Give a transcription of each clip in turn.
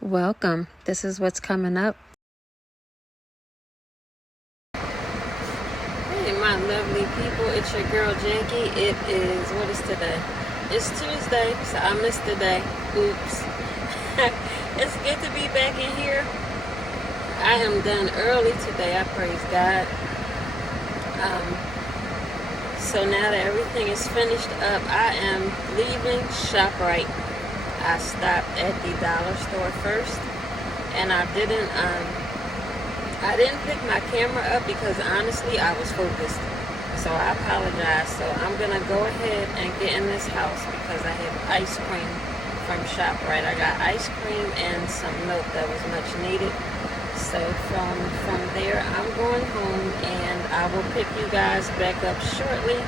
Welcome. This is what's coming up. Hey, my lovely people. It's your girl, Jackie. It is, what is today? It's Tuesday, so I missed the day. Oops. It's good to be back in here. I am done early today. I praise God. So now that everything is finished up, I am leaving ShopRite. I stopped at the dollar store first, and I didn't pick my camera up because honestly I was focused. So I apologize. So I'm gonna go ahead and get in this house because I have ice cream from ShopRite. I got ice cream and some milk that was much needed. So from there I'm going home, and I will pick you guys back up shortly.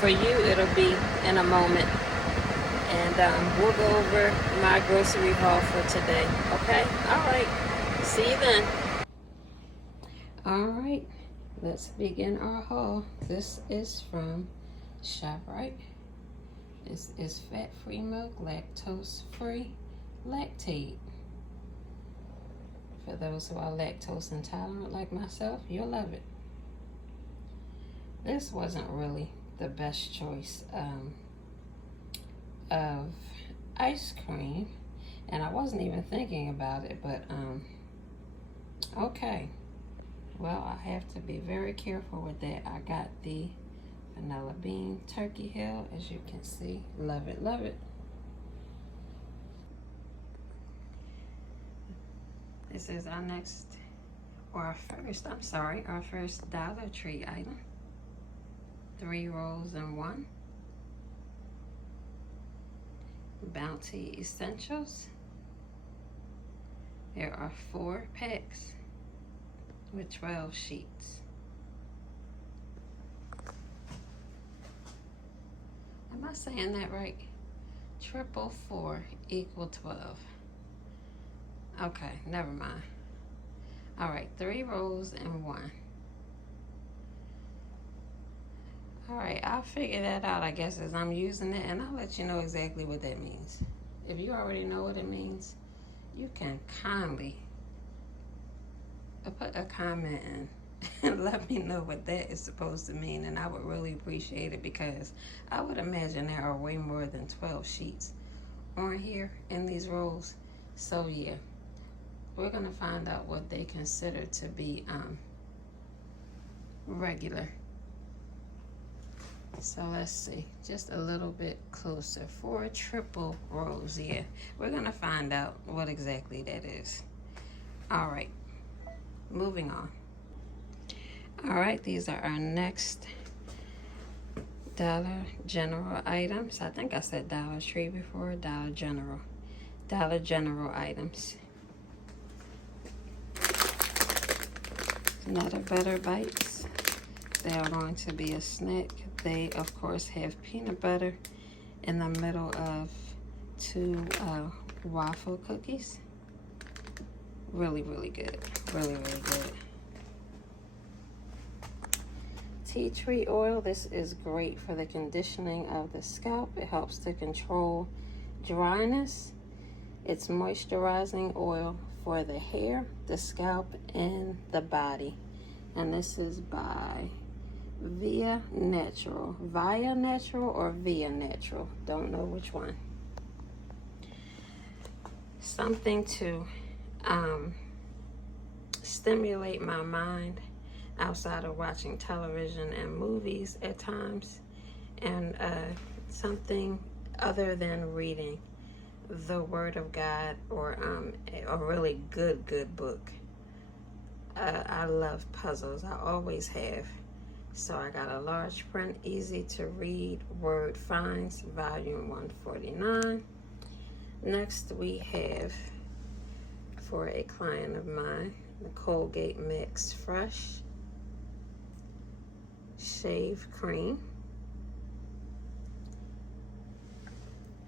For you it'll be in a moment. And we'll go over my grocery haul for today. Okay? Alright. See you then. Alright. Let's begin our haul. This is from ShopRite. This is fat-free milk, lactose-free, Lactaid. For those who are lactose intolerant like myself, you'll love it. This wasn't really the best choice of ice cream, and I wasn't even thinking about it, but okay. Well, I have to be very careful with that. I got the Vanilla Bean Turkey Hill, as you can see. Love it, love it. This is our first Dollar Tree item. 3 rolls in 1. Bounty Essentials. There are 4 packs with 12 sheets. Am I saying that right? 444 equal 12. Okay, never mind. All right, 3 rolls in 1. All right, I'll figure that out, I guess, as I'm using it, and I'll let you know exactly what that means. If you already know what it means, you can kindly put a comment in and let me know what that is supposed to mean, and I would really appreciate it, because I would imagine there are way more than 12 sheets on here in these rolls. So yeah, we're gonna find out what they consider to be regular. So let's see, just a little bit closer. 4 triple rolls. Yeah, we're gonna find out what exactly that is. All right, moving on. All right, these are our next Dollar General items. I think I said Dollar Tree before. Dollar General items. Nutter Butter Bites. They are going to be a snack. They, of course, have peanut butter in the middle of 2 waffle cookies. Really, really good. Really, really good. Tea tree oil. This is great for the conditioning of the scalp. It helps to control dryness. It's moisturizing oil for the hair, the scalp, and the body. And this is by Via Natural or Via Natural. Don't know which one. Something to stimulate my mind outside of watching television and movies at times, and something other than reading the Word of God or a really good book. I love puzzles. I always have. So I got a large print, easy to read, Word Finds, volume 149. Next we have, for a client of mine, the Colgate Max Fresh Shave Cream.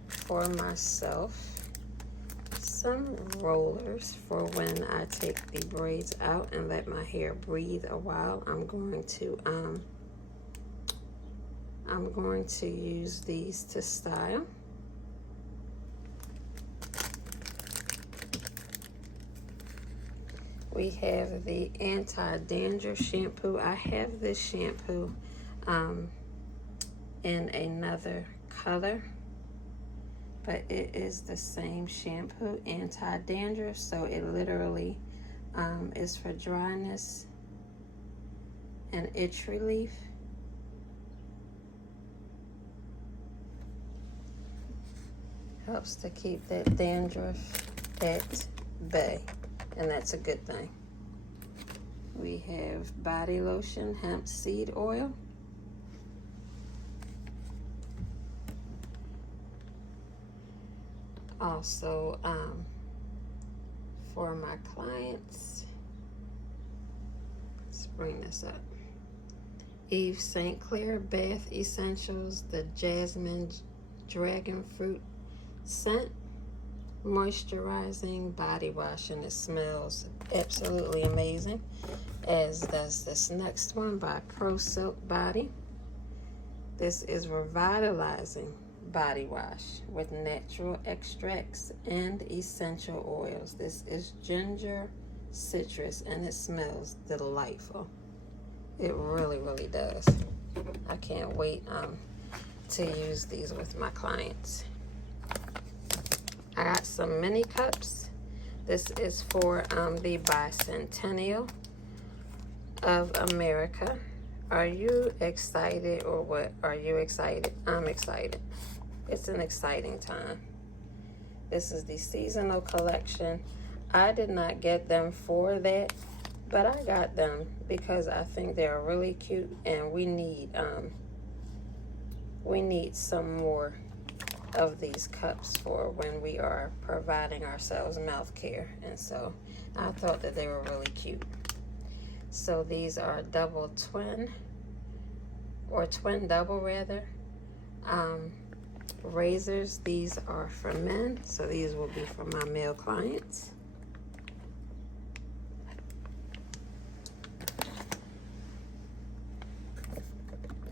For myself, some rollers for when I take the braids out and let my hair breathe a while. I'm going to use these to style. We have the anti-dandruff shampoo. I have this shampoo in another color, but it is the same shampoo, anti-dandruff, so it literally is for dryness and itch relief. Helps to keep that dandruff at bay, and that's a good thing. We have body lotion, hemp seed oil. Also, for my clients, let's bring this up. Yves St. Clair Bath Essentials, the Jasmine Dragon Fruit Scent Moisturizing Body Wash, and it smells absolutely amazing, as does this next one by Pro Silk Body. This is revitalizing body wash with natural extracts and essential oils. This is ginger citrus, and it smells delightful. It really, really does. I can't wait to use these with my clients. I got some mini cups. This is for the Bicentennial of America. Are you excited, or what? Are you excited? I'm excited. It's an exciting time. This is the seasonal collection. I did not get them for that, but I got them because I think they're really cute, and we need some more of these cups for when we are providing ourselves mouth care, and so I thought that they were really cute. So these are double twin, or twin double rather, razors. These are for men, so these will be for my male clients.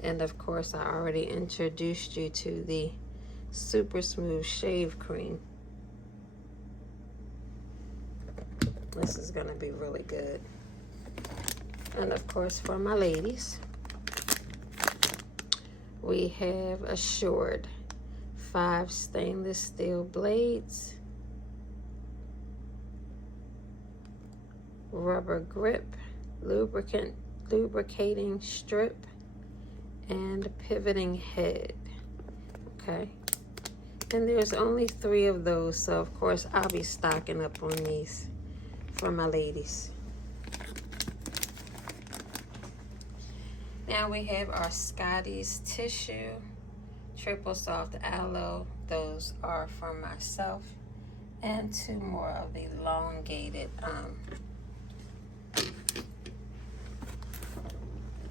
And of course, I already introduced you to the Super Smooth Shave Cream. This is going to be really good. And of course, for my ladies, we have Assured 5 stainless steel blades, rubber grip, lubricating strip, and pivoting head. Okay, and there's only 3 of those, so of course I'll be stocking up on these for my ladies. Now we have our Scotties tissue, triple soft aloe. Those are for myself, and 2 more of the elongated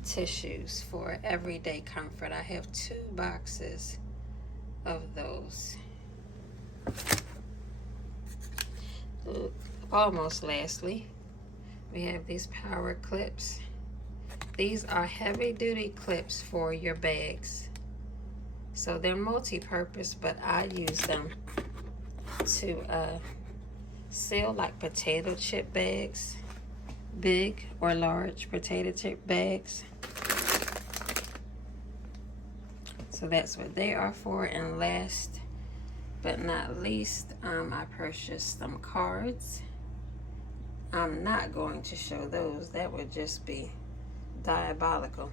tissues for everyday comfort. I have 2 boxes of those. Almost lastly, we have these power clips. These are heavy duty clips for your bags. So they're multi-purpose, but I use them to seal like potato chip bags, big or large potato chip bags. So that's what they are for. And last but not least, I purchased some cards. I'm not going to show those. That would just be diabolical.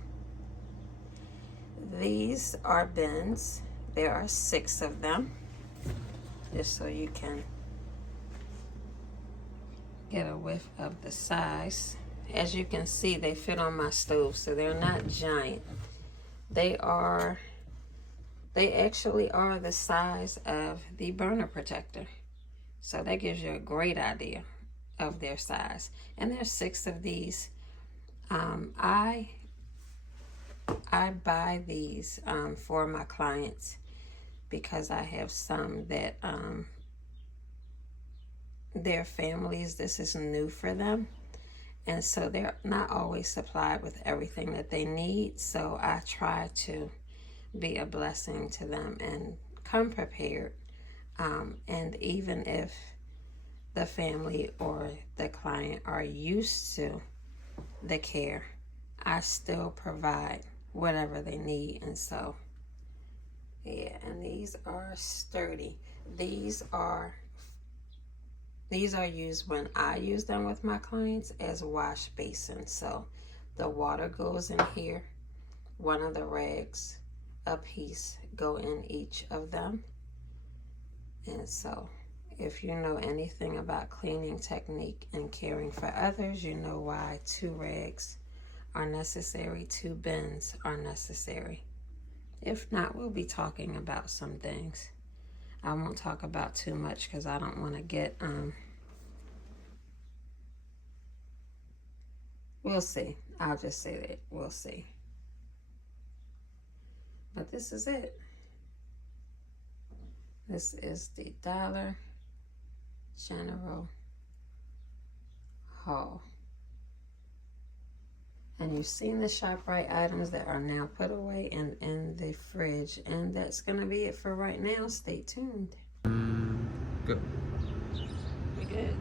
These are bins. There are 6 of them, just so you can get a whiff of the size. As you can see, they fit on my stove, so they're not giant. They actually are the size of the burner protector, so that gives you a great idea of their size. And there's 6 of these. I buy these for my clients because I have some that their families, this is new for them, and so they're not always supplied with everything that they need. So I try to be a blessing to them and come prepared. And even if the family or the client are used to the care, I still provide whatever they need. And so, yeah, and these are sturdy. These are used when I use them with my clients as wash basins. So the water goes in here. One of the rags, a piece, go in each of them. And so if you know anything about cleaning technique and caring for others, you know why 2 rags are necessary, 2 bins are necessary. If not, we'll be talking about some things. I won't talk about too much because I don't want to get, we'll see. I'll just say that we'll see. But this is it. This is the Dollar General haul. And you've seen the ShopRite items that are now put away and in the fridge. And that's going to be it for right now. Stay tuned. Good. We good.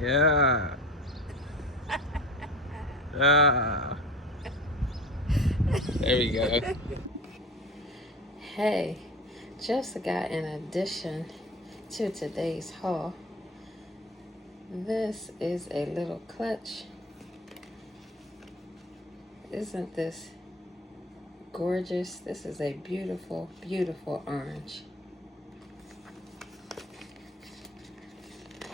Yeah. Yeah. There we go. Hey, just got an addition to today's haul. This is a little clutch. Isn't this gorgeous? This is a beautiful, beautiful orange.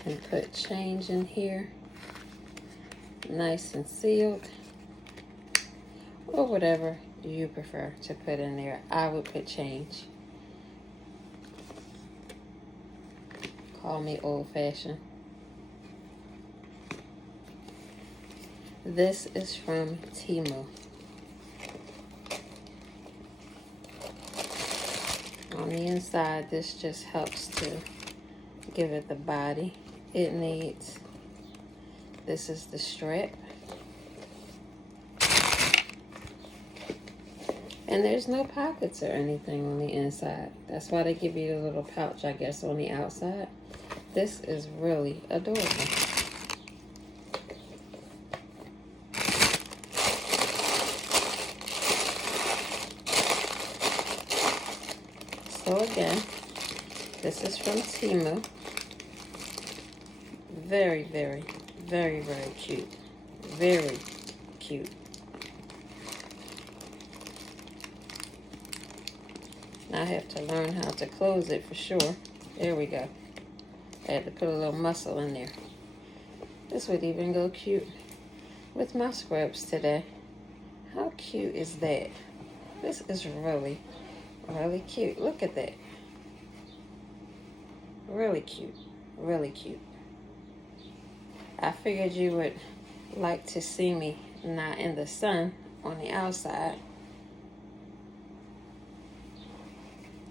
And put change in here, nice and sealed, or whatever you prefer to put in there. I would put change. Call me old-fashioned. This is from Temu. On the inside, this just helps to give it the body it needs. This is the strap. And there's no pockets or anything on the inside. That's why they give you the little pouch, I guess, on the outside. This is really adorable. So again, this is from Temu. Very, very, very, very cute. Very cute. Now I have to learn how to close it for sure. There we go. I had to put a little muscle in there. This would even go cute with my scrubs today. How cute is that? This is really, really cute. Look at that. Really cute. Really cute. I figured you would like to see me not in the sun on the outside,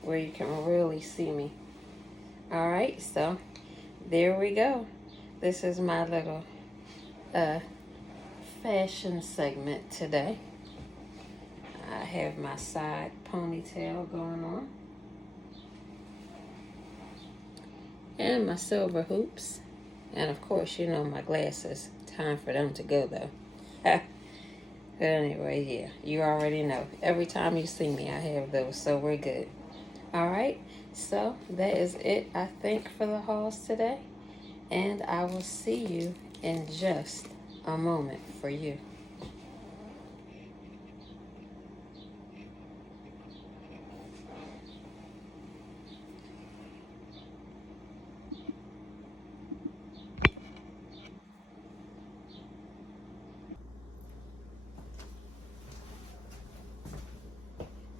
where you can really see me. All right, so there we go. This is my little fashion segment today. I have my side ponytail going on and my silver hoops, and of course, you know, my glasses. Time for them to go though. But anyway, yeah, you already know. Every time you see me, I have those, so we're good. All right, so that is it, I think, for the hauls today. And I will see you in just a moment for you.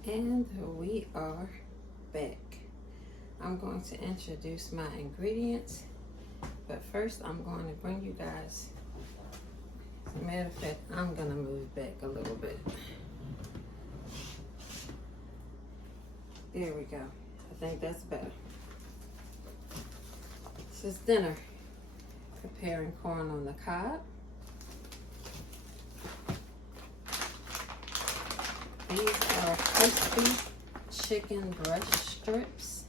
And we are back. I'm going to introduce my ingredients, but first I'm going to bring you guys, as a matter of fact, I'm going to move back a little bit. There we go. I think that's better. This is dinner. Preparing corn on the cob. These are crispy chicken breast strips.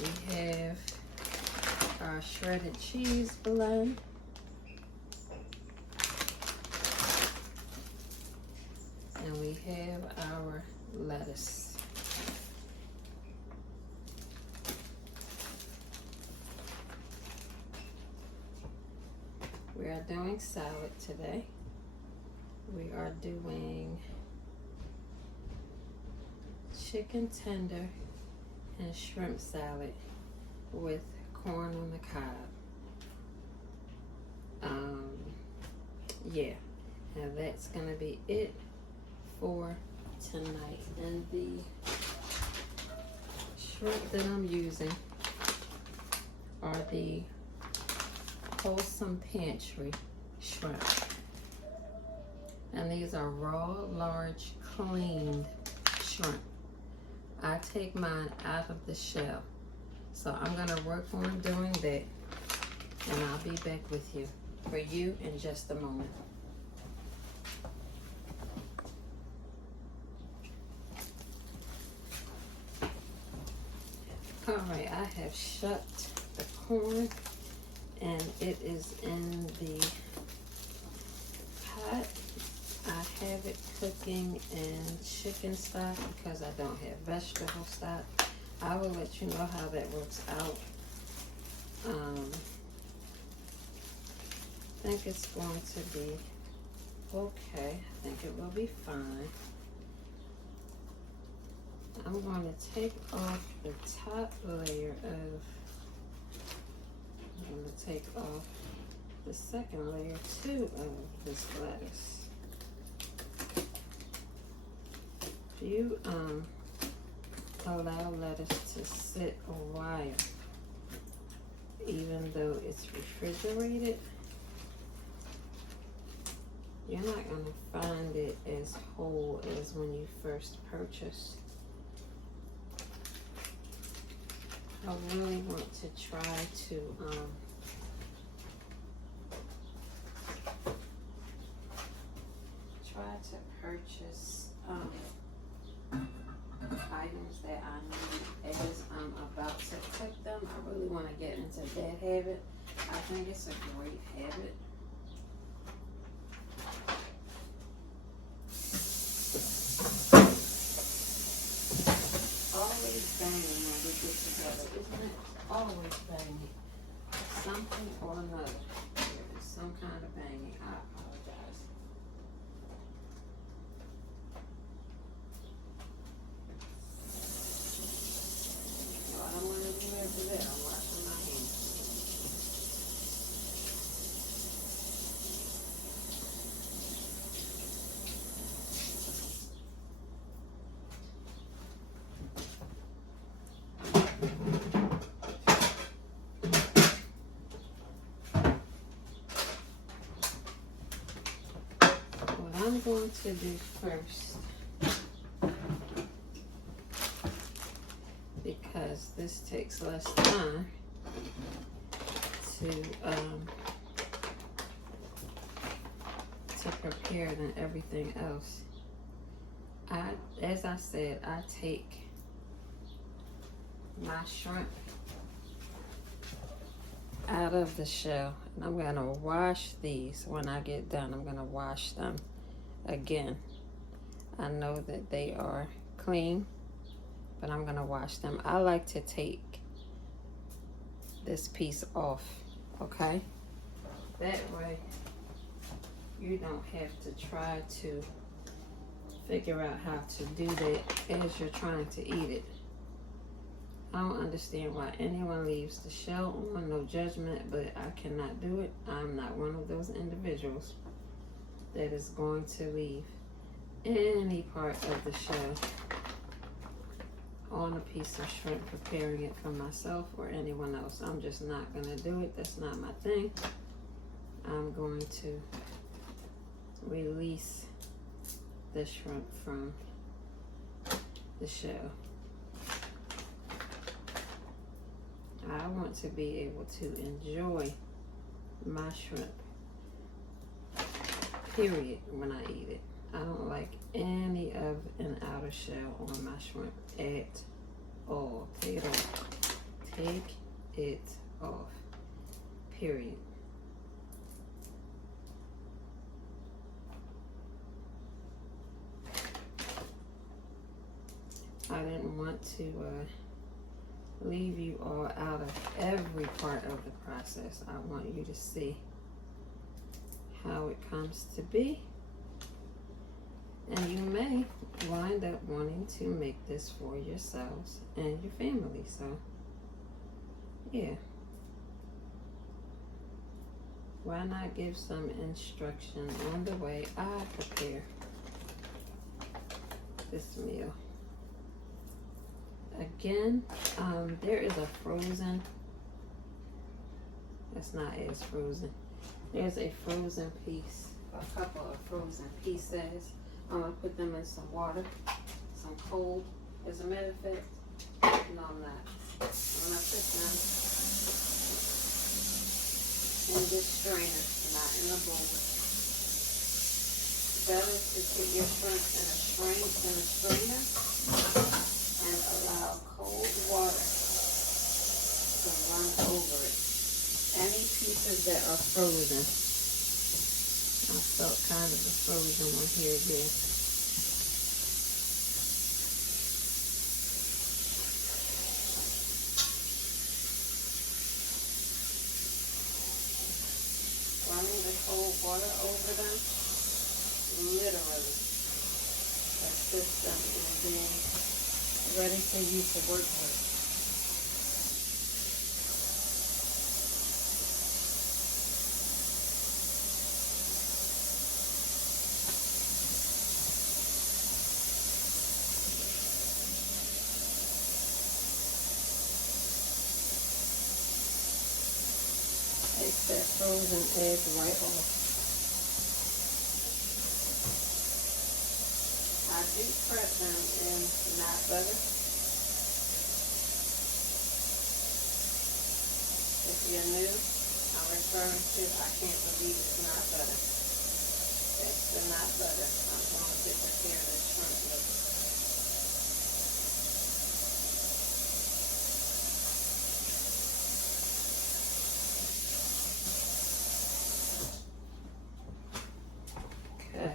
We have our shredded cheese blend. And we have our lettuce. We are doing salad today. We are doing chicken tender and shrimp salad with corn on the cob. Yeah, and that's gonna be it for tonight. And the shrimp that I'm using are the Wholesome Pantry shrimp. And these are raw, large, cleaned shrimp. I take mine out of the shell. So I'm gonna work on doing that, and I'll be back with you in just a moment. All right, I have shut the corn, and it is in the pot. I have it cooking in chicken stock because I don't have vegetable stock. I will let you know how that works out. I think it's going to be okay. I think it will be fine. I'm going to take off the top layer of, I'm going to take off the second layer too of this lettuce. If you allow lettuce to sit a while, even though it's refrigerated, you're not going to find it as whole as when you first purchase. I really want to try to purchase items that I need as I'm about to cook them. I really want to get into that habit. I think it's a great habit. Always banging when we get together, isn't it? Always banging. Something or another. There is some kind of banging. I apologize. What I'm going to do after that, I'm washing my hands. What I'm going to do first, because this takes less time to prepare than everything else. As I said, I take my shrimp out of the shell, and I'm gonna wash these. When I get done, I'm gonna wash them again. I know that they are clean, but I'm gonna wash them. I like to take this piece off, okay? That way you don't have to try to figure out how to do that as you're trying to eat it. I don't understand why anyone leaves the shell on, no judgment, but I cannot do it. I'm not one of those individuals that is going to leave any part of the shell on a piece of shrimp, preparing it for myself or anyone else. I'm just not gonna do it. That's not my thing. I'm going to release the shrimp from the shell. I want to be able to enjoy my shrimp period, when I eat it. I don't like any of an outer shell on my shrimp at all. Take it off. Take it off. Period. I didn't want to leave you all out of every part of the process. I want you to see how it comes to be. And you may wind up wanting to make this for yourselves and your family. So, yeah. Why not give some instruction on the way I prepare this meal? Again, there is a frozen, that's not as frozen. There's a frozen piece, a couple of frozen pieces. I'm gonna put them in some water, some cold. As a matter of fact, no, I'm not. I'm gonna put them in this strainer, not in a bowl. Better to put your shrimp in a strainer and allow cold water to run over it. Any pieces that are frozen, I felt kind of a frozen one here again. Running the cold water over them literally assists them in being ready for you to work with. Take that frozen egg right off. I deep prep them in nut butter. If you're new, I'm referring to, I can't believe it's not butter. That's the nut butter I'm going to prepare the shrimp with. Okay.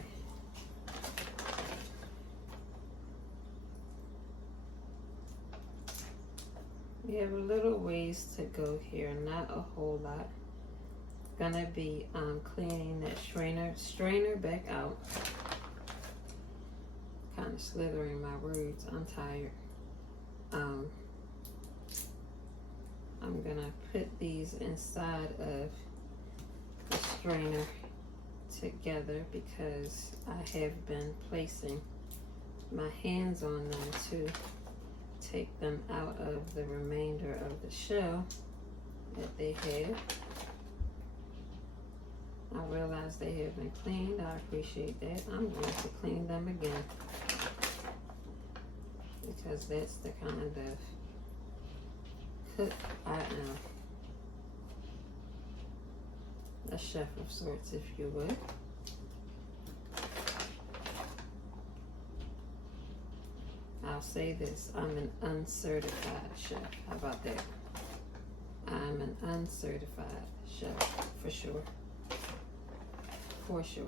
We have a little ways to go here, not a whole lot. Gonna be cleaning that strainer back out. Kind of slithering my words, I'm tired. I'm gonna put these inside of the strainer together because I have been placing my hands on them to take them out of the remainder of the shell that they have. I realize they have been cleaned. I appreciate that. I'm going to clean them again because that's the kind of cook I am. A chef of sorts, if you would. I'll say this, I'm an uncertified chef. How about that? I'm an uncertified chef, for sure. For sure.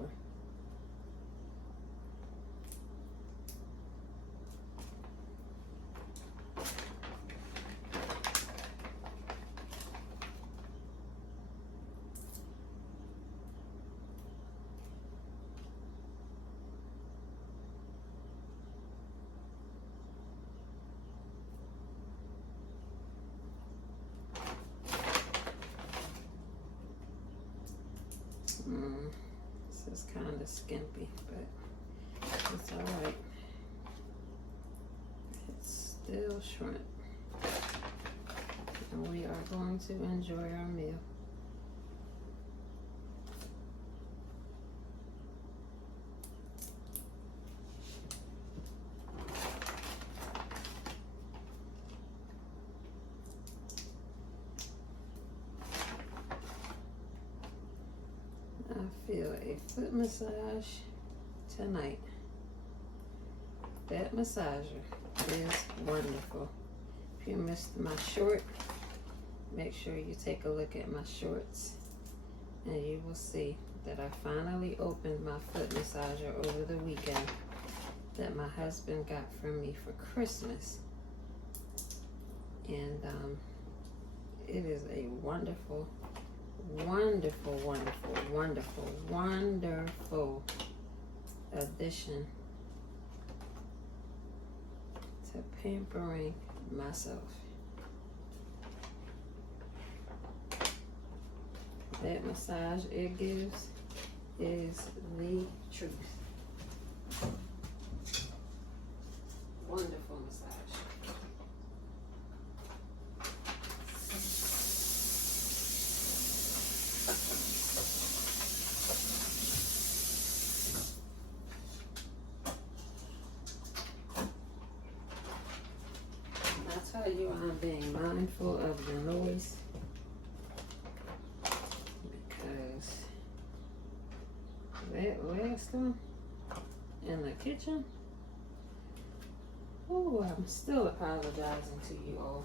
This is kind of skimpy, but it's all right. It's still shrimp, and we are going to enjoy our meal. I feel a foot massage tonight. That massager is wonderful. If you missed my short, make sure you take a look at my shorts and you will see that I finally opened my foot massager over the weekend that my husband got from me for Christmas. And it is a wonderful, wonderful, wonderful, wonderful, wonderful addition to pampering myself. That massage it gives is the truth. Wonderful massage. I tell you, I'm being mindful of the noise because that last one in the kitchen, oh, I'm still apologizing to you all.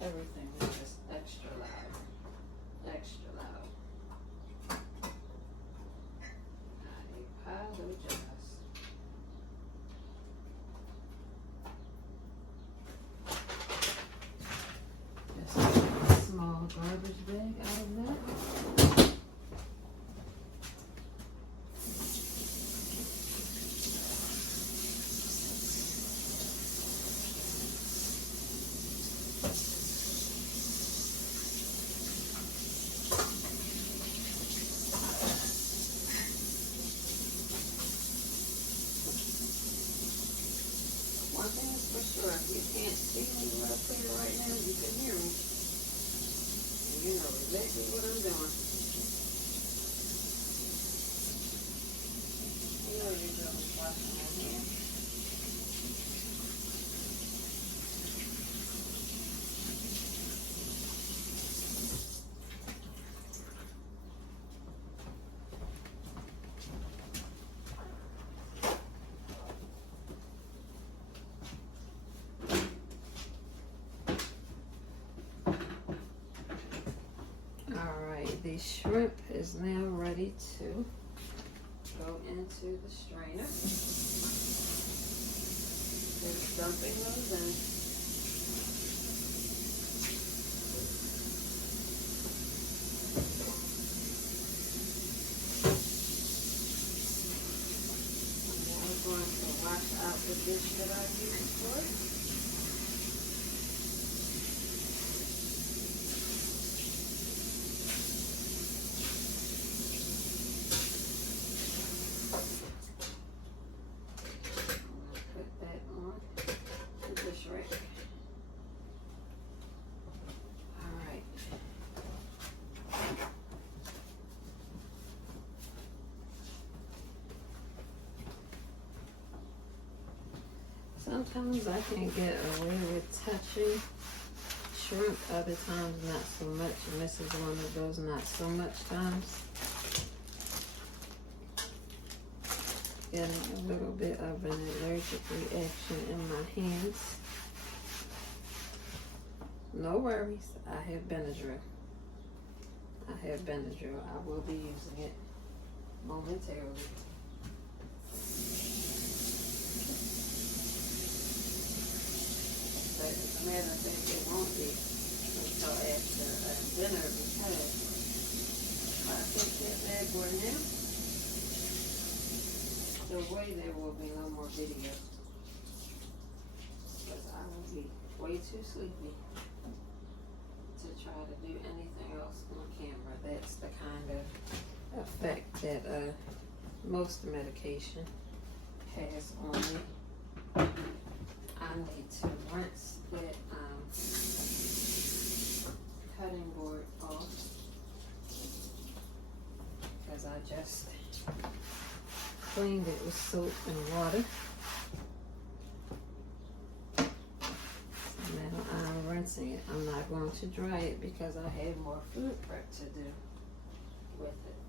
Everything was just extra loud, extra loud. I apologize. Small garbage bag out of that. One thing is for sure, if you can't see me up here right now, you can hear me. You know exactly what I'm doing. You know you're doing washing my hands. The shrimp is now ready to go into the strainer. Just dumping those in. I'm now going to wash out the dish that I used for it. Sometimes I can get away with touching shrimp, other times not so much, and this is one of those not so much times. Getting a little bit of an allergic reaction in my hands. No worries, I have Benadryl. I will be using it momentarily. But as a matter of fact, it won't be until after dinner because if I take that bad boy now, the way there will be no more video because I will be way too sleepy to try to do anything else on camera. That's the kind of effect that most medication has on me. I need to rinse that cutting board off because I just cleaned it with soap and water. So now I'm rinsing it. I'm not going to dry it because I have more food prep to do with it.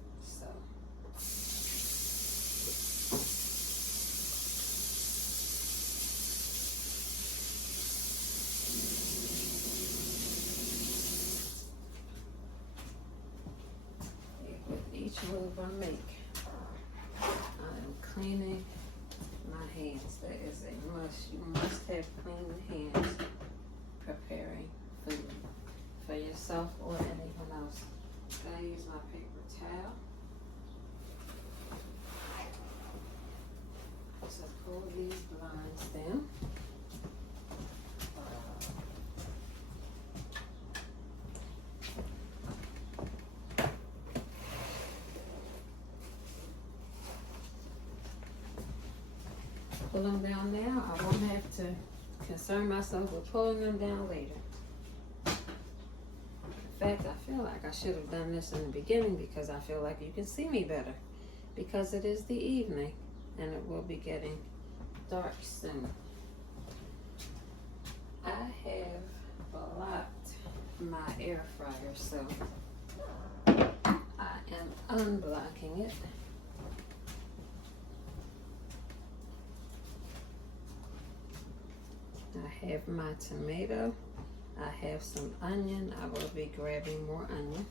each move I make, I am cleaning my hands. That is a must. You must have clean hands preparing food for yourself or anyone else. I use my paper towel to pull these blinds down. Pull them down now. I won't have to concern myself with pulling them down later. In fact, I feel like I should have done this in the beginning because I feel like you can see me better because it is the evening and it will be getting dark soon. I have blocked my air fryer, so I am unblocking it. I have my tomato. I have some onion. I will be grabbing more onion.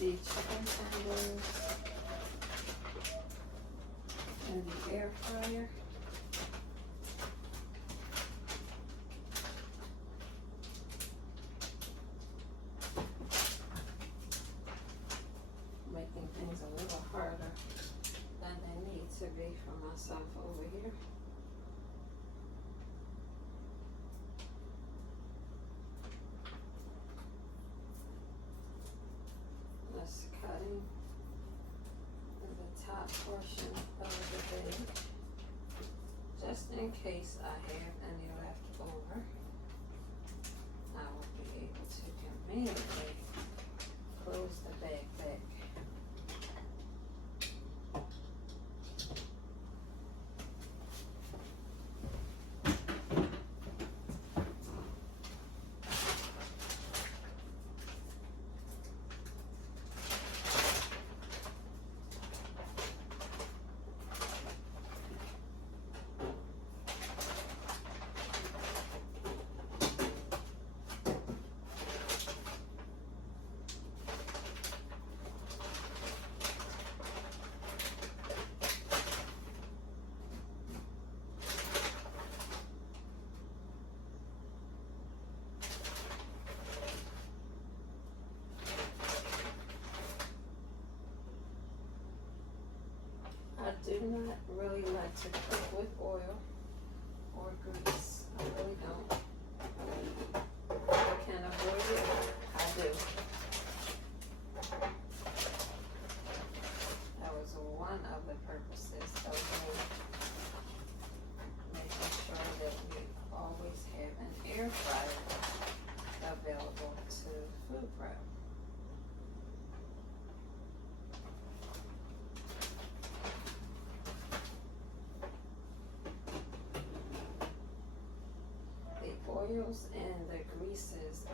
The chicken tenders in the air fryer. Making things a little harder than they need to be for myself over here. Cutting the top portion of the bag, just in case I have any left over. I will be able to conveniently close the bag back. I do not really like to cook with oil or grease. I really don't. If I can avoid it, I do. That was one of the purposes of me making sure that we always have an air fryer available to food prep. oils and the greases.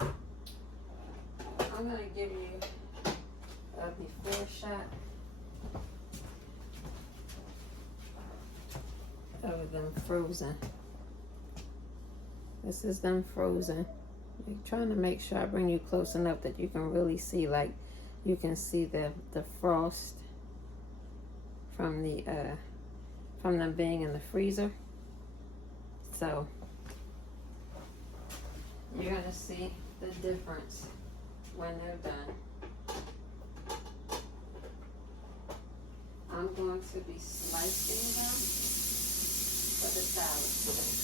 I'm going to give you a before shot of them frozen. This is them frozen. I'm trying to make sure I bring you close enough that you can really see, like you can see the frost from them being in the freezer. So you're gonna see the difference when they're done. I'm going to be slicing them for the salad today.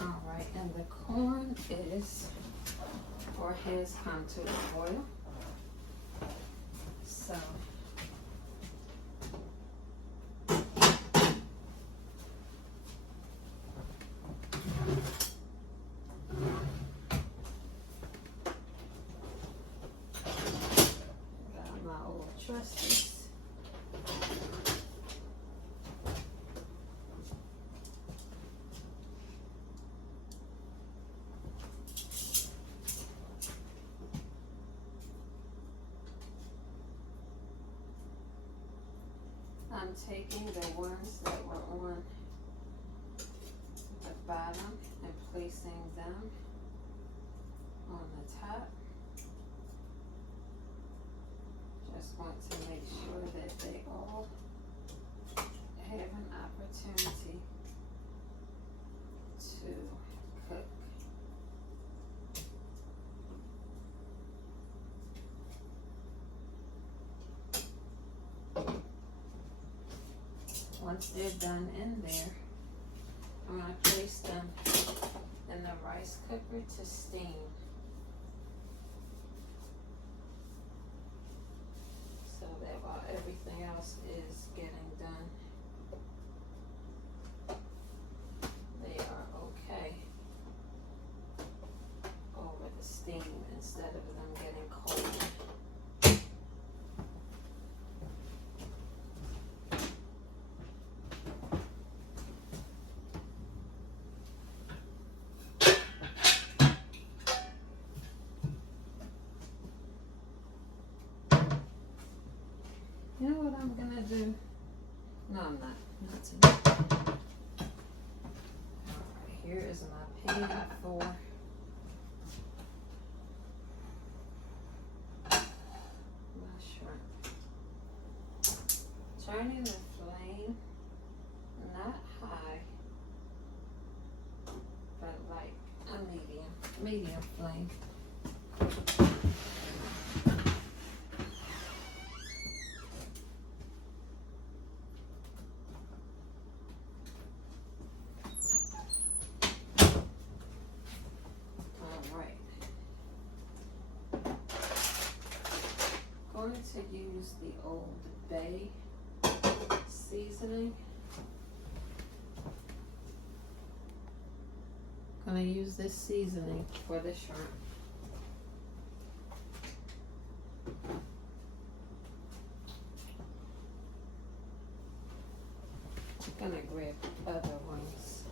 All right, and the corn has come to the boil. So got my old trusties. I'm taking the ones that were on the bottom and placing them on the top. Just want to make sure that they all have an opportunity to cook. Once they're done in there, I'm going to place them in the rice cooker to steam. So that while everything else is getting done, they are okay over the steam instead of them getting cold. You know what I'm gonna do? No, I'm not. Not tonight. Alright, here is my pan for my shrimp. Turning the flame not high, but like a medium flame. I'm going to use the Old Bay seasoning. I'm going to use this seasoning for the shrimp. I'm going to grab other ones.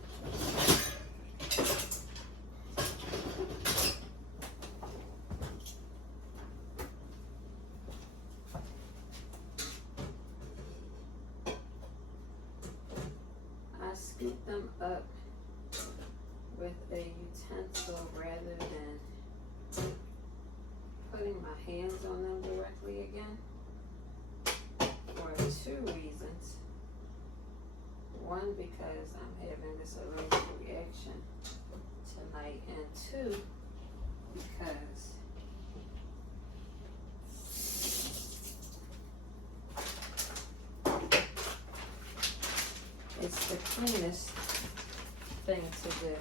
Scoop them up with a utensil rather than putting my hands on them directly again for two reasons. One, because I'm having this allergic reaction tonight, and two, because it's the cleanest thing to do.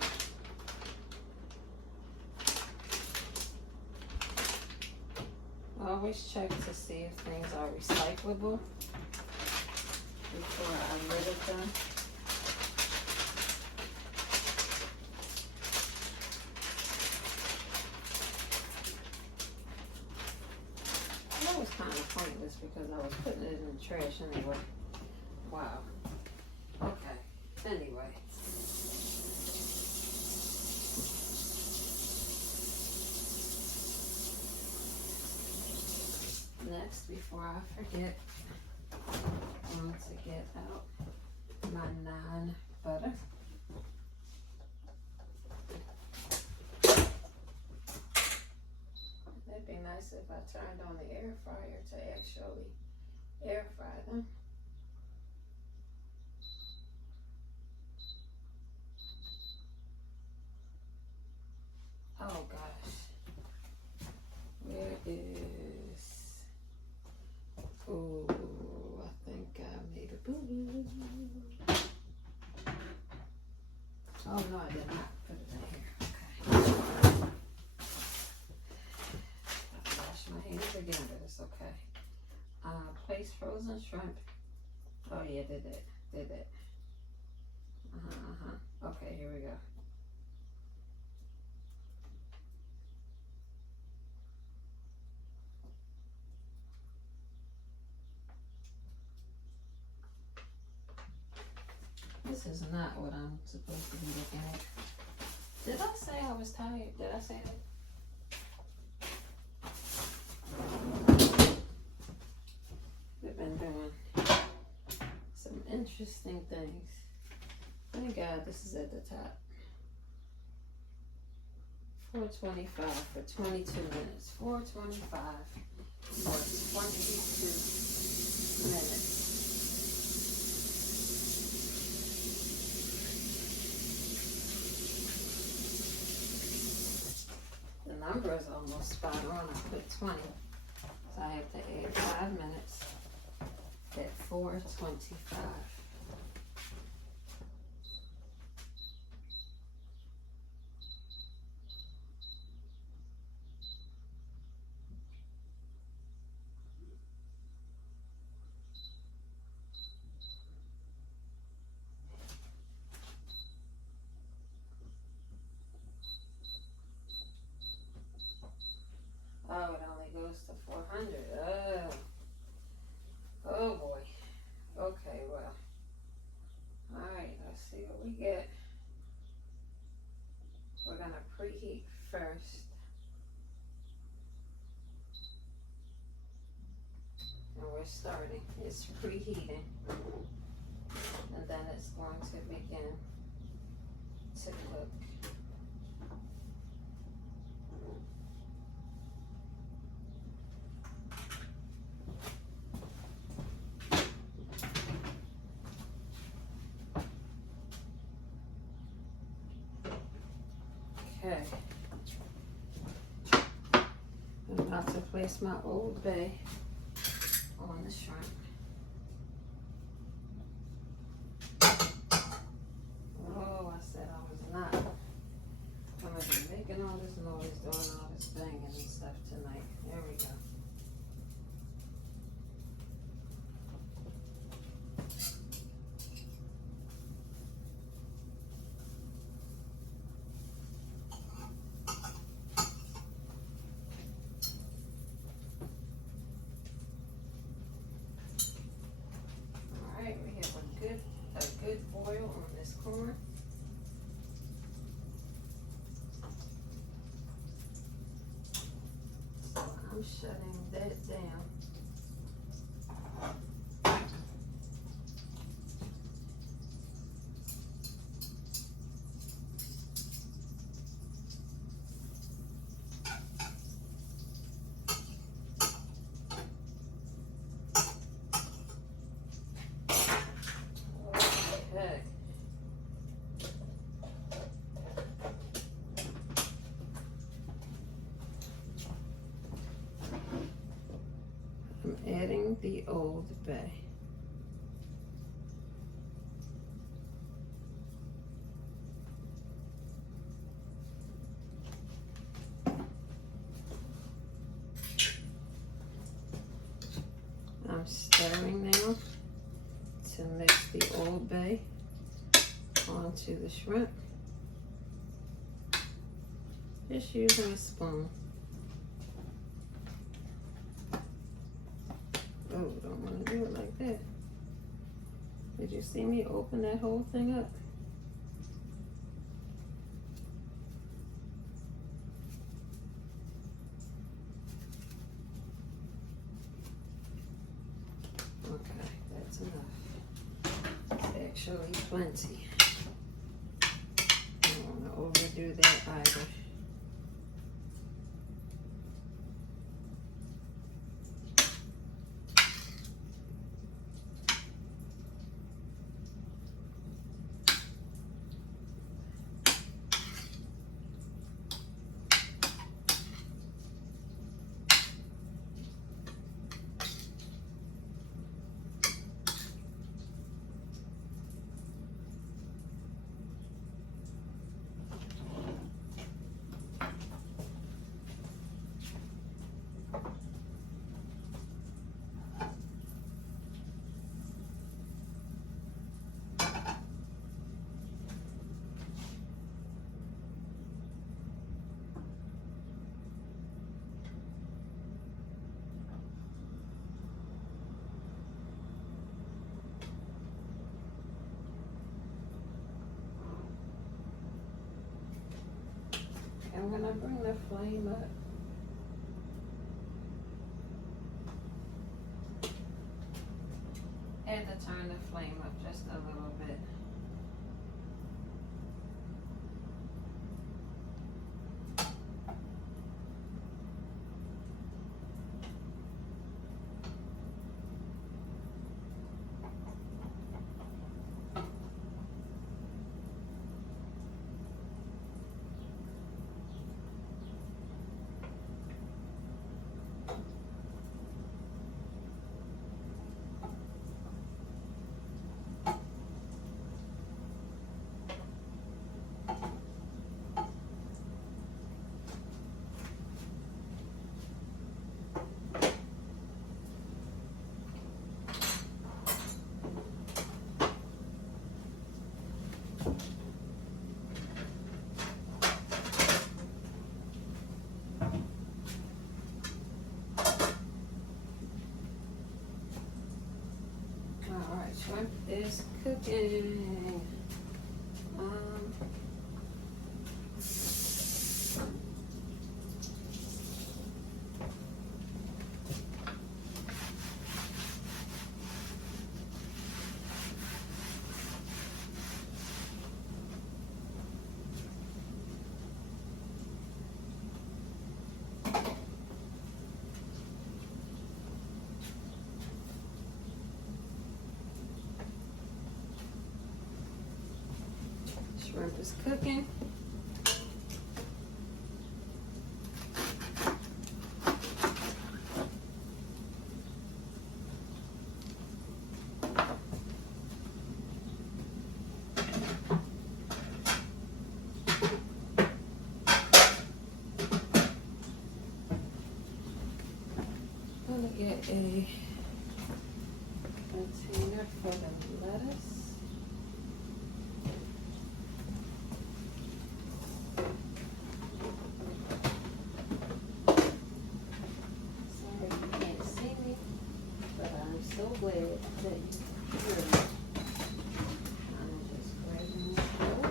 Always check to see if things are recyclable before I rid of them. I was kind of pointless because I was putting it in the trash anyway. Wow. Okay. Anyway. Next, before I forget, I'm going to get out my naan butter. It'd be nice if I turned on the air fryer to actually air fry them. Oh gosh. Where is... Oh, I think I made a boo-boo. Oh no, I did not put it in here. Okay. I washed my hands again, but it's okay. Place frozen shrimp. Oh yeah, did it. Okay, here we go. This is not what I'm supposed to be looking at. Did I say I was tired? Did I say that? We've been doing some interesting things. Thank God this is at the top. 4:25 for 22 minutes. 4:25 for 22 minutes. The number is almost spot on. I put 20. So I have to add 5 minutes at 4:25. Oh, it only goes to 400. Oh boy. Okay, well. Alright, let's see what we get. We're gonna preheat first. And we're starting. It's preheating. And then it's going to begin to cook. Okay. I'm about to place my Old Bay on the shrimp. Oh, I said I was not gonna be making all this noise, doing all this banging and stuff tonight. There we go. Alright, we have a good boil on this corn. So I'm shutting that down. Okay. I'm adding the Old Bay. I'm stirring now to mix the Old Bay onto the shrimp. Just using a spoon. Oh, don't want to do it like that. Did you see me open that whole thing up? Okay, that's enough. It's actually plenty. I don't want to overdo that either. I'm gonna bring the flame up. Had to turn the flame up just a little bit. Alright, shrimp is cooking. Shrimp is cooking. I'm gonna get a container for the lettuce. So glad that you hear me. I'm just grabbing this bowl.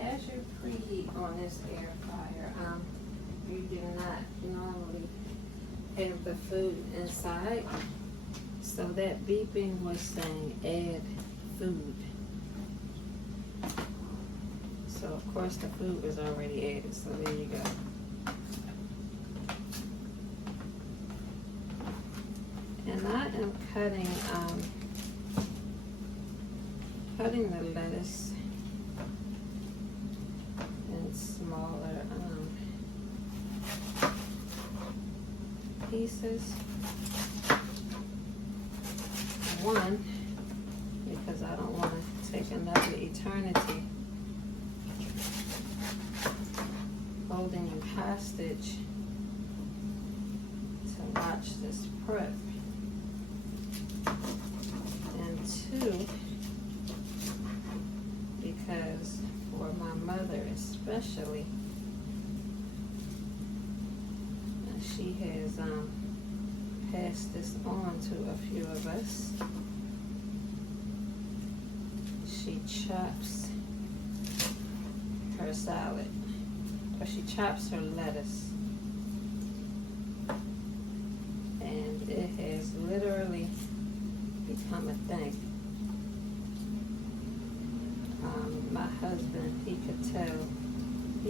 As you preheat on this air fryer, you do not normally have the food inside. So that beeping was saying add food. So of course the food was already added, so there you go. And I am cutting the lettuce in smaller pieces. One, because I don't want to take another eternity holding you hostage to watch this prep. especially. And she has passed this on to a few of us. She chops her salad, or she chops her lettuce, and it has literally become a thing. My husband, he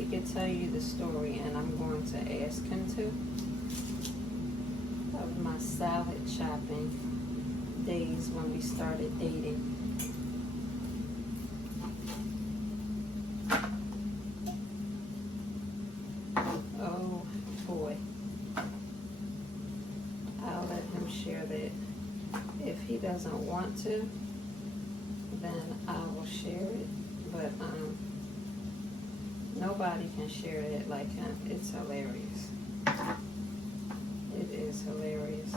could tell you the story, and I'm going to ask him to, of my salad chopping days when we started dating. Oh boy. I'll let him share that. If he doesn't want to, then I will share it. But nobody can share it like him. It's hilarious. It is hilarious.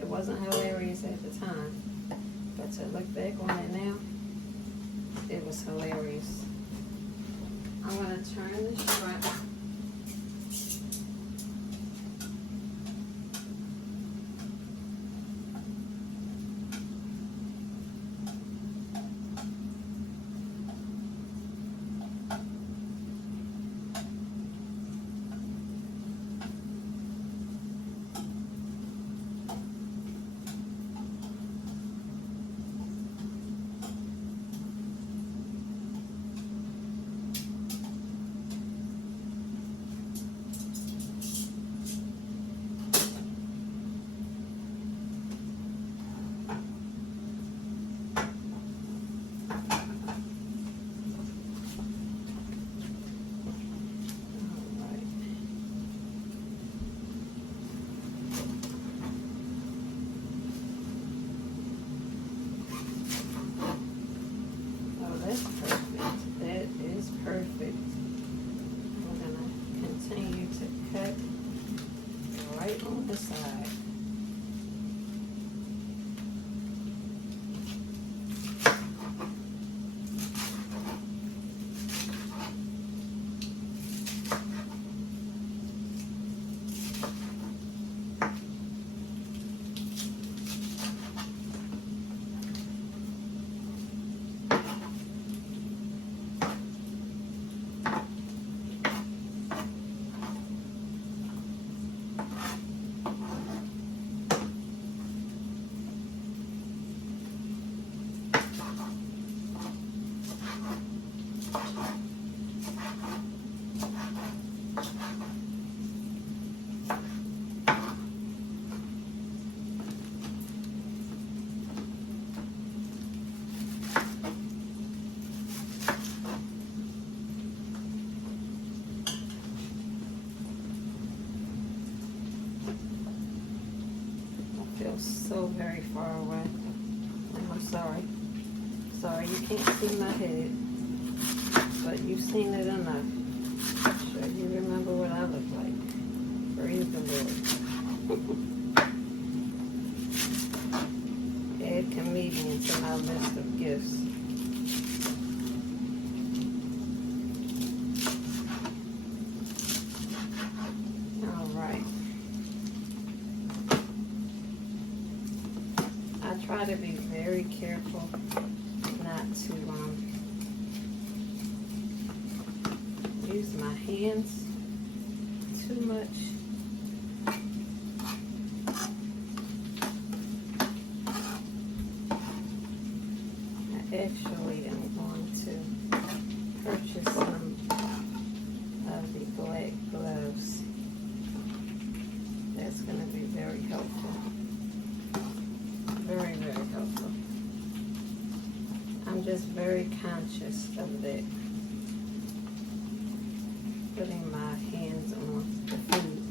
It wasn't hilarious at the time, but to look back on it now, it was hilarious. I'm gonna turn the shrimp. Perfect. I'm gonna continue to cut right on the side. So very far away. I'm sorry. Sorry, you can't see my head, but you've seen it enough. I'm sure you remember what I look like. Praise the Lord. Add comedian to my list of gifts. Try to be very careful not to use my hands too much. I actually am going to purchase some of the black gloves. That's going to be very helpful. Very, very helpful. I'm just very conscious of that. Putting my hands on the food.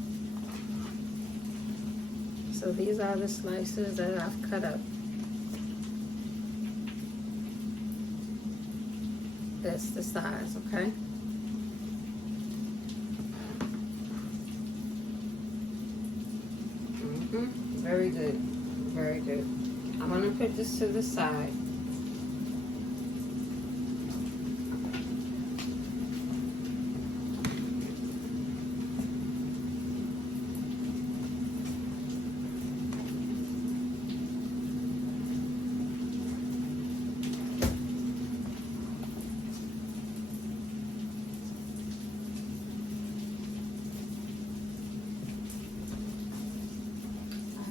So these are the slices that I've cut up. That's the size, okay? Very good. Very good. I'm going to put this to the side.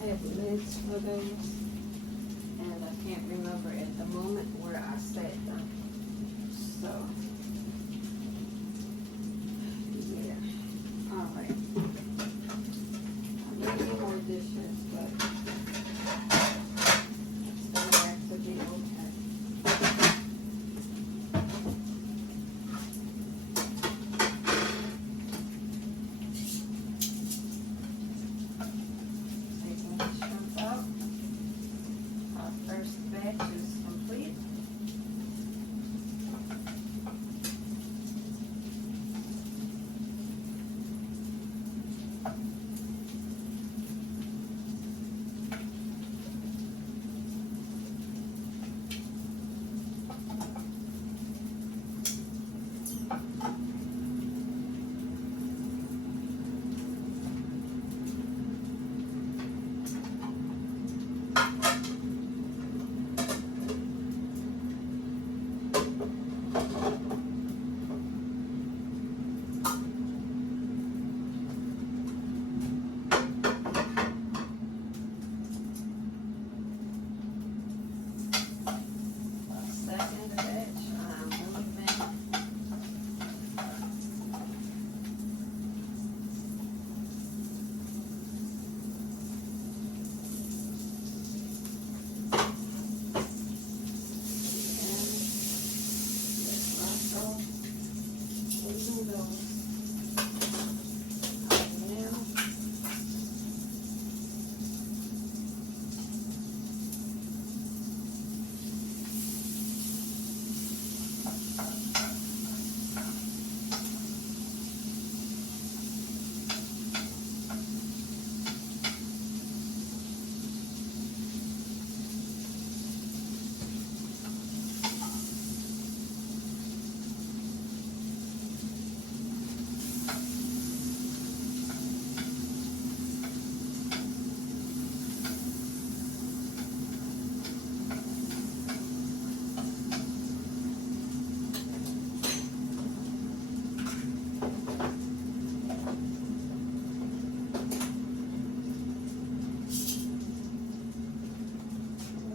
have lids for those, and I can't remember at the moment where I set them. So, yeah. All right. I may need more dishes, but it's going to have to be okay. Taking the shrimp out. Our first batch is complete. Second batch, I'm moving.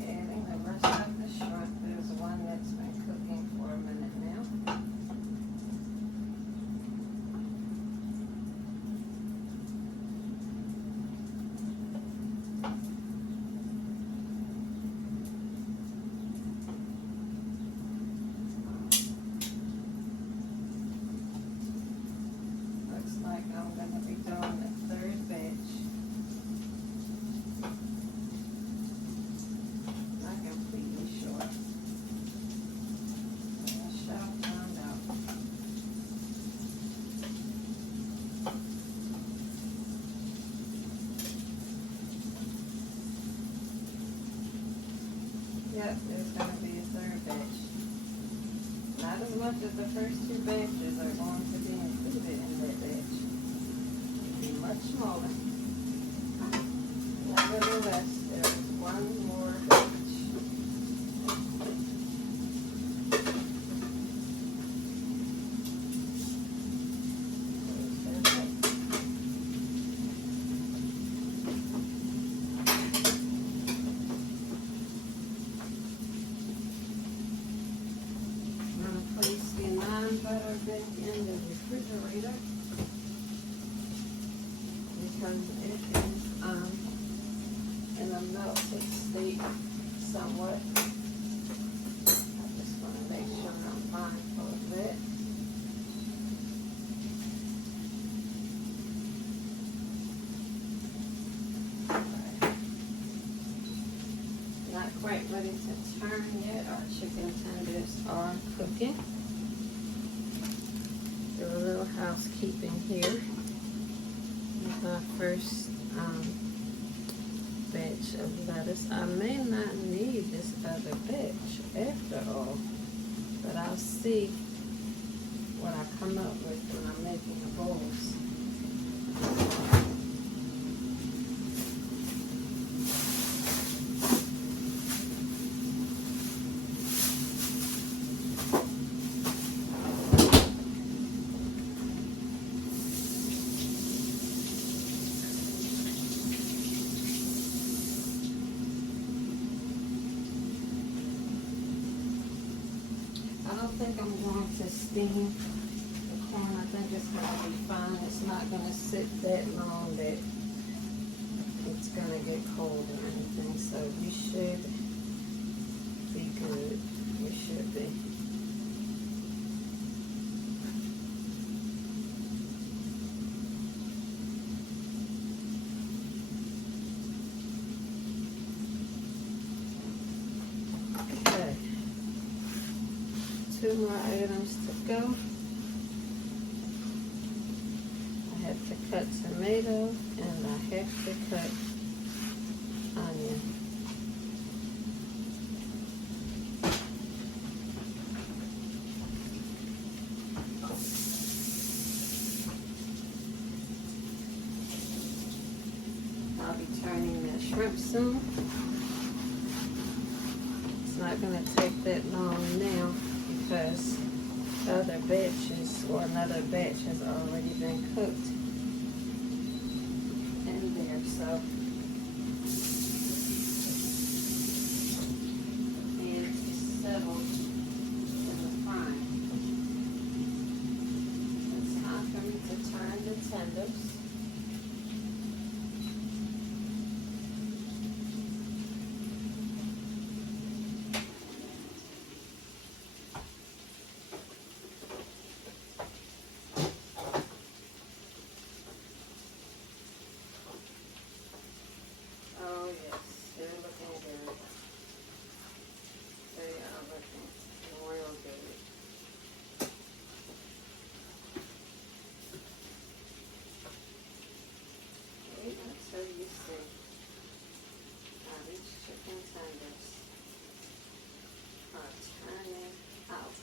Adding the rest of the shrimp. There's one that's been cooking for a minute now. Looks like I'm going to be doing the third batch. Not completely sure. I shall find out. Yep, there's going to be a third batch. Not as much as the first two batches are going to be included in that batch. It'll be much smaller. Nevertheless, there's one more batch. There's that batch. I'm going to place the non-butter back in the refrigerator because it is in a melted state somewhat. I just want to make sure I'm mindful of that. Not quite ready to turn yet. Our chicken tenders are cooking. Do a little housekeeping here with our first batch of lettuce. I may not need this other batch after all, but I'll see what I come up with when I'm making the bowls. think I'm going to steam the corn. I think it's going to be fine. It's not going to sit that long that it's going to get cold or anything. So you should be good. You should be. Okay. 2 more items to go. I have to cut tomato and I have to cut onion. I'll be turning the shrimp soon. It's not going to take that long now because other batches or another batch has already been cooked in there. So it's settled in the frying. It's time for me to turn the tenders. Oh yes, they're looking good. They are looking real good. Wait until you see how these chicken tenders are turning out.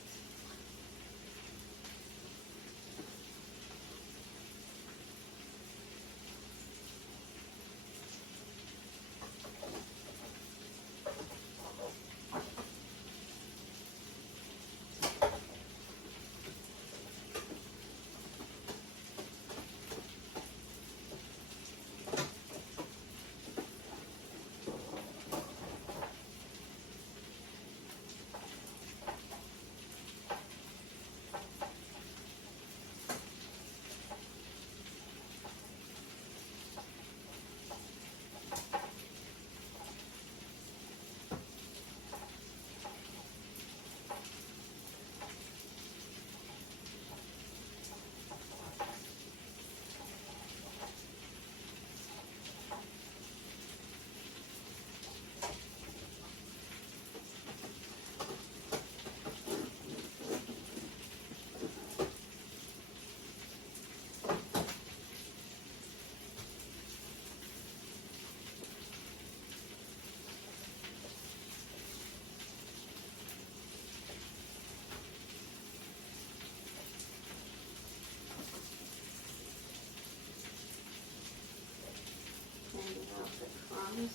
Taking out the crumbs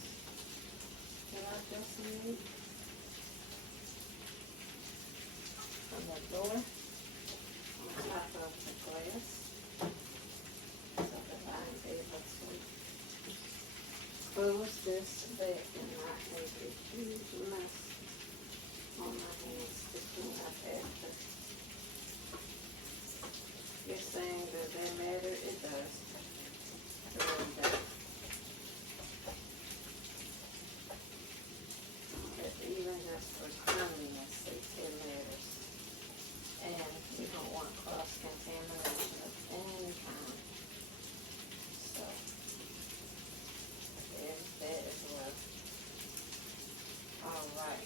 that I just made from the door on top of the glass so that I'm able to close this back and not have a huge mess on my hands to clean up after. You're saying that that matter? It does. It really does. Even just for cleanliness, it matters. And you don't want cross-contamination of any kind. So, there's that as well. Alright.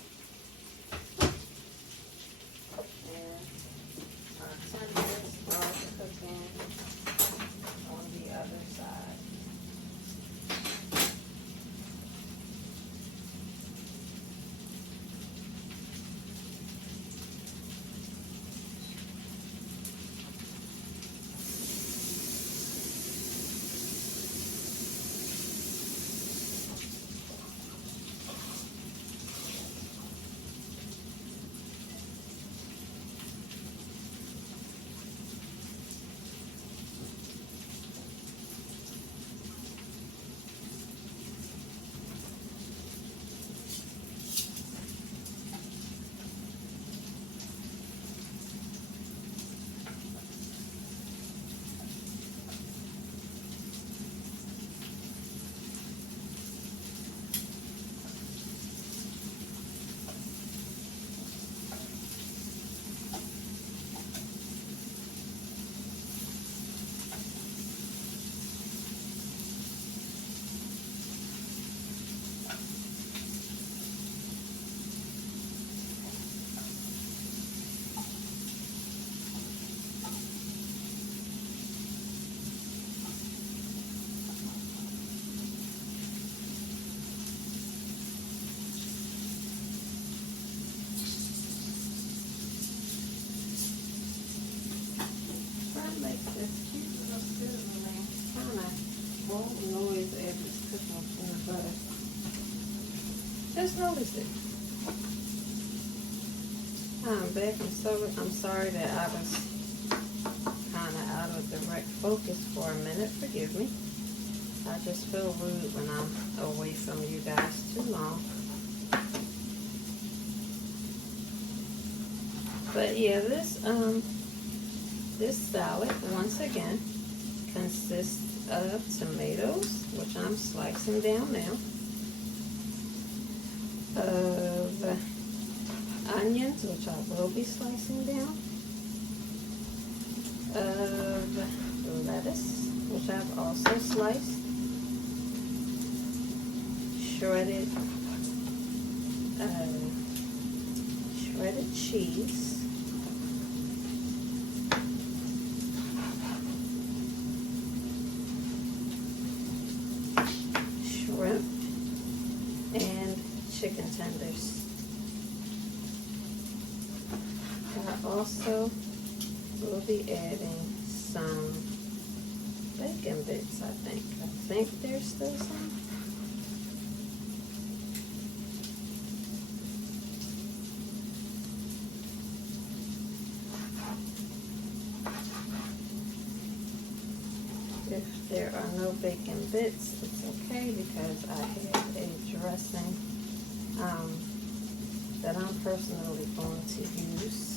And our tenders are cooking on the other side. just noticed it. I'm back. I'm sorry that I was kind of out of direct focus for a minute. Forgive me. I just feel rude when I'm away from you guys too long. But yeah, this salad once again consists of tomatoes, which I'm slicing down now, of onions, which I will be slicing down, of lettuce, which I've also sliced, shredded cheese, shrimp, and chicken tenders. I also will be adding some bacon bits, I think. I think there's still some. If there are no bacon bits, it's okay because I have a dressing that I'm personally going to use.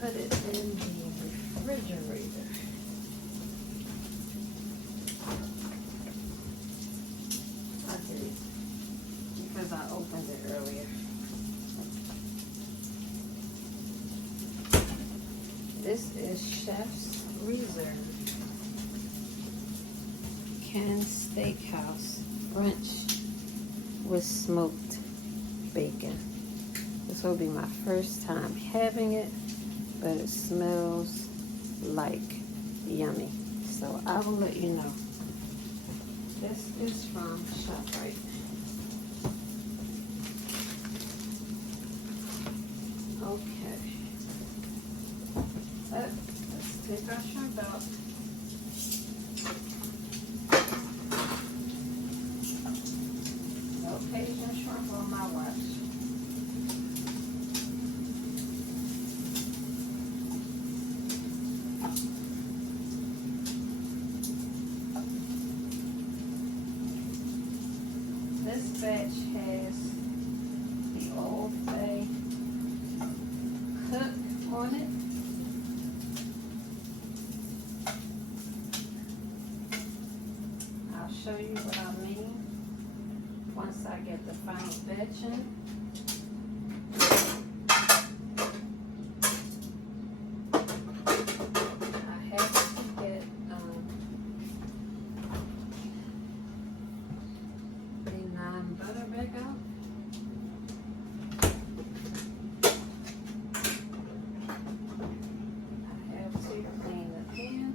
Put it in the refrigerator. I did, because I opened it earlier. This is Chef's Reserve Canned Steakhouse French with smoked bacon. This will be my first time having it, but it smells like yummy. So I will let you know. This is from ShopRite. Okay. Let's take our shrimp out. No Cajun shrimp on my watch. This batch has the Old Bay Cook on it. I'll show you what I mean once I get the final batch in. I have to get the non-butter back out. I have to clean the pan.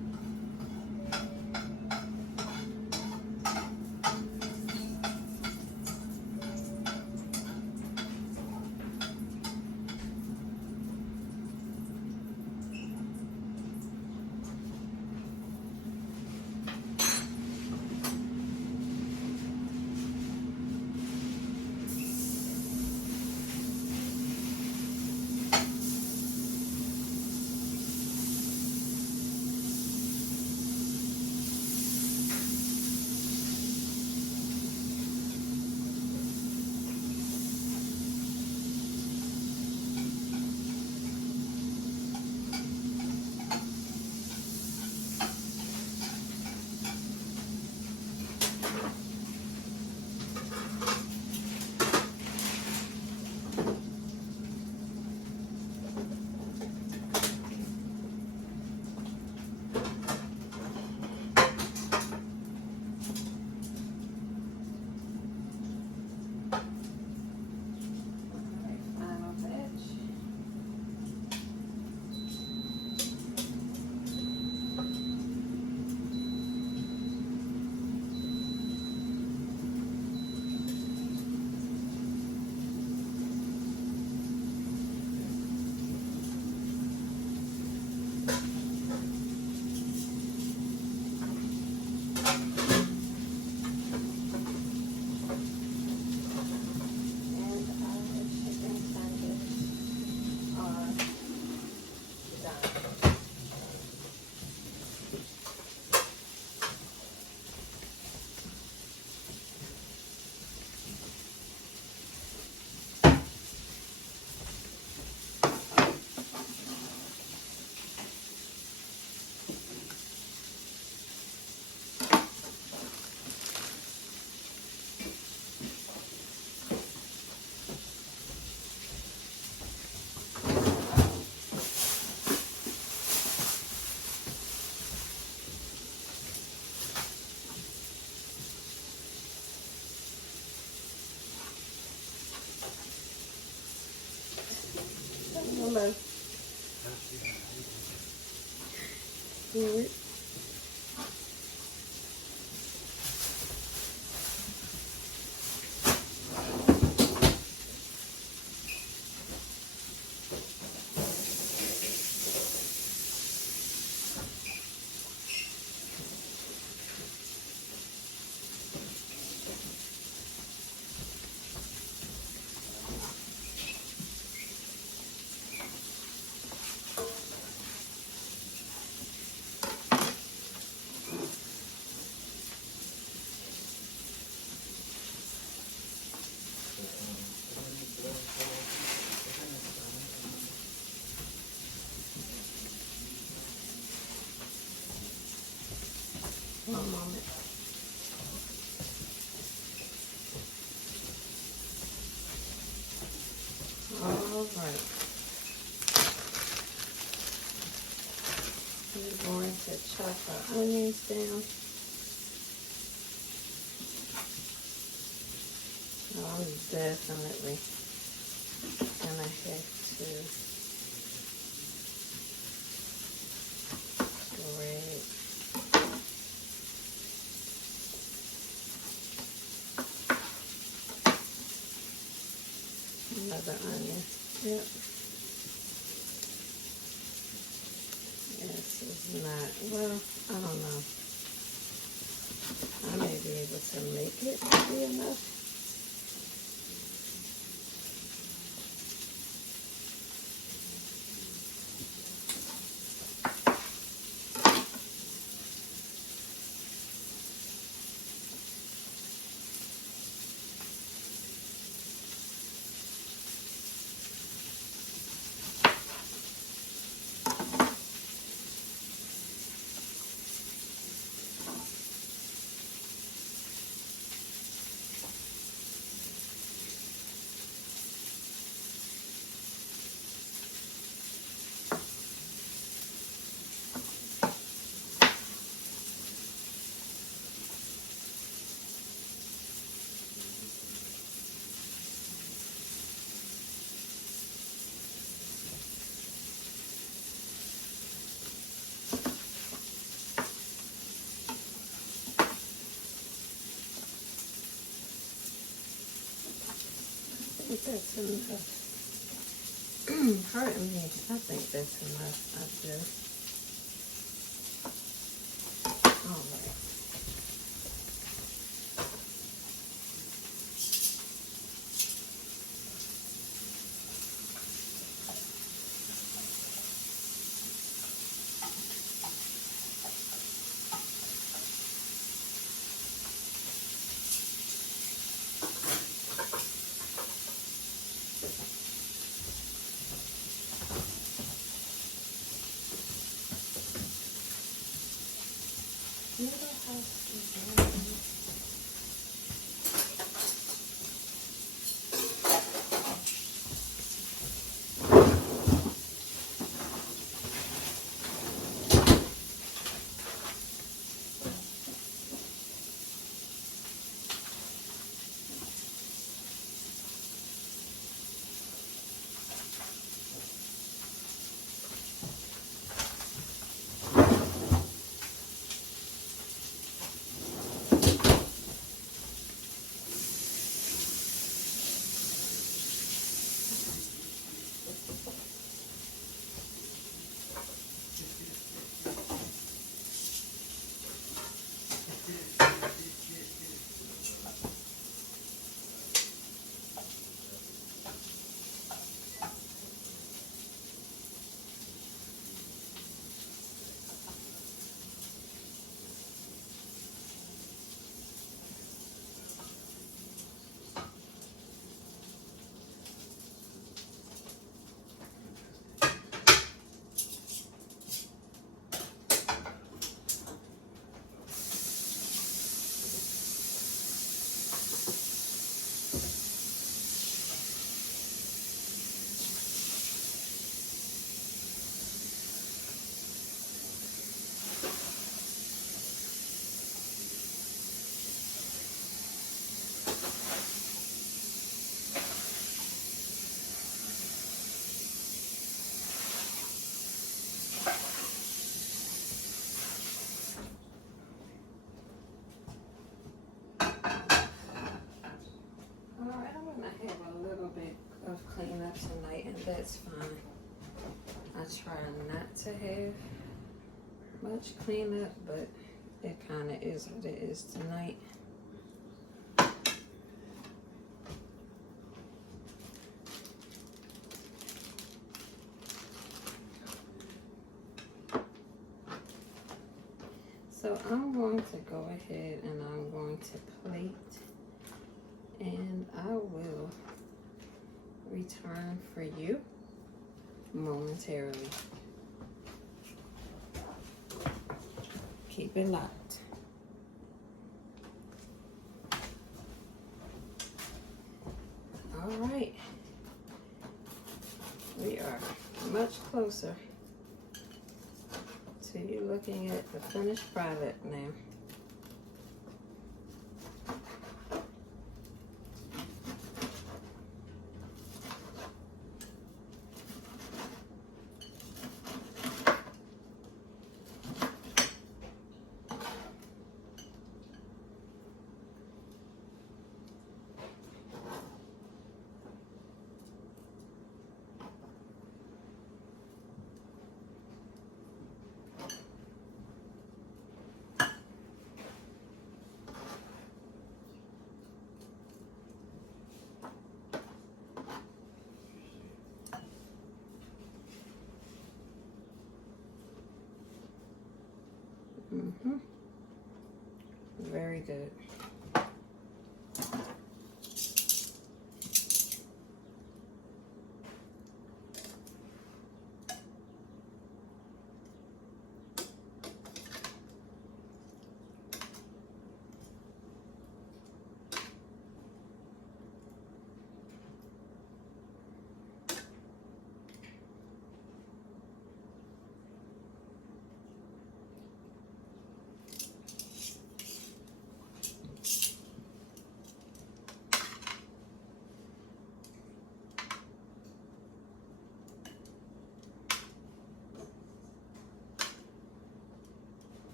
Hello. Good. One moment. All right. We're going to chop our onions down. I'm definitely gonna have to grate another onion. Yep. This is not, well, I don't know. I may be able to make it be enough. I think that's enough. Pardon me. I think that's enough. I do. All right. Little house design. that's fine. I try not to have much cleanup, but it kind of is what it is tonight. So I'm going to go ahead and I'm going to plate, and I will return for you momentarily. Keep it locked. All right. We are much closer to you looking at the finished product now. Very good.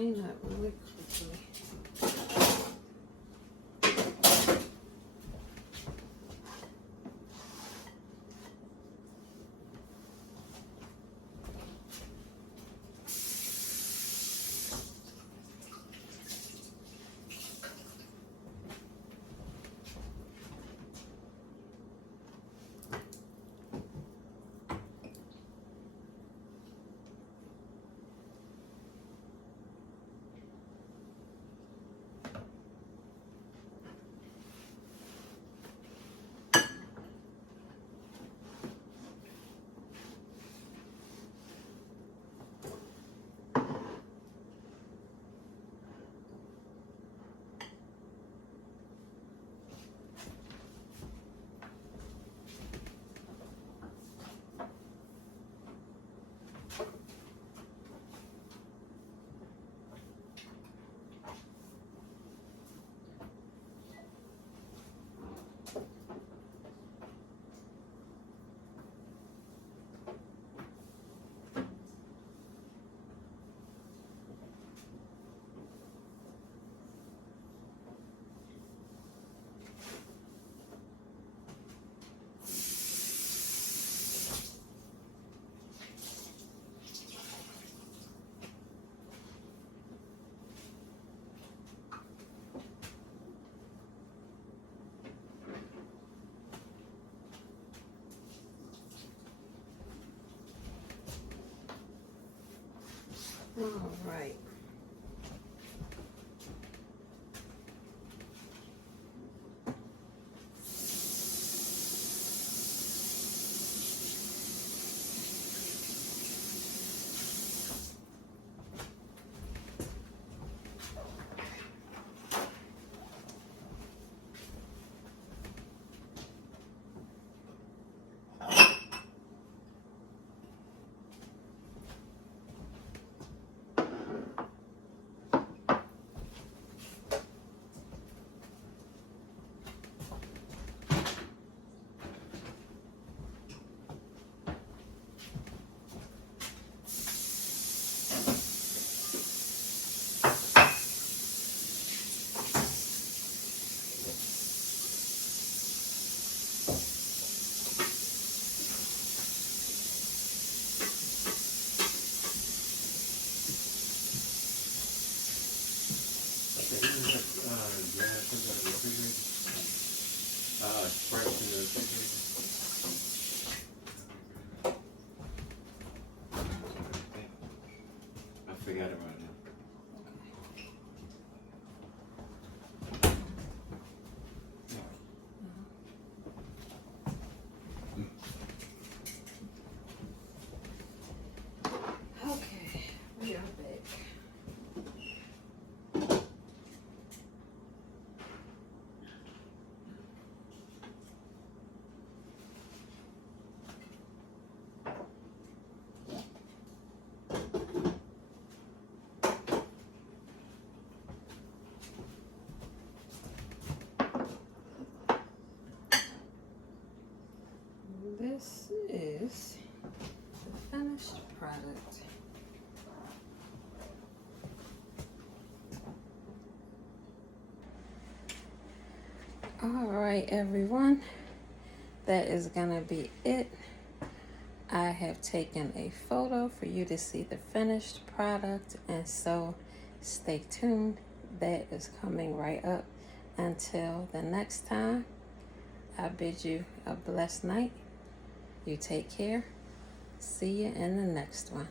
clean up really quickly. All right. Sprite in the refrigerator. I forgot about it. Okay, we are back. This is the finished product. All right, everyone, that is gonna be it. I have taken a photo for you to see the finished product, and so stay tuned. That is coming right up. Until the next time, I bid you a blessed night. You take care. See you in the next one.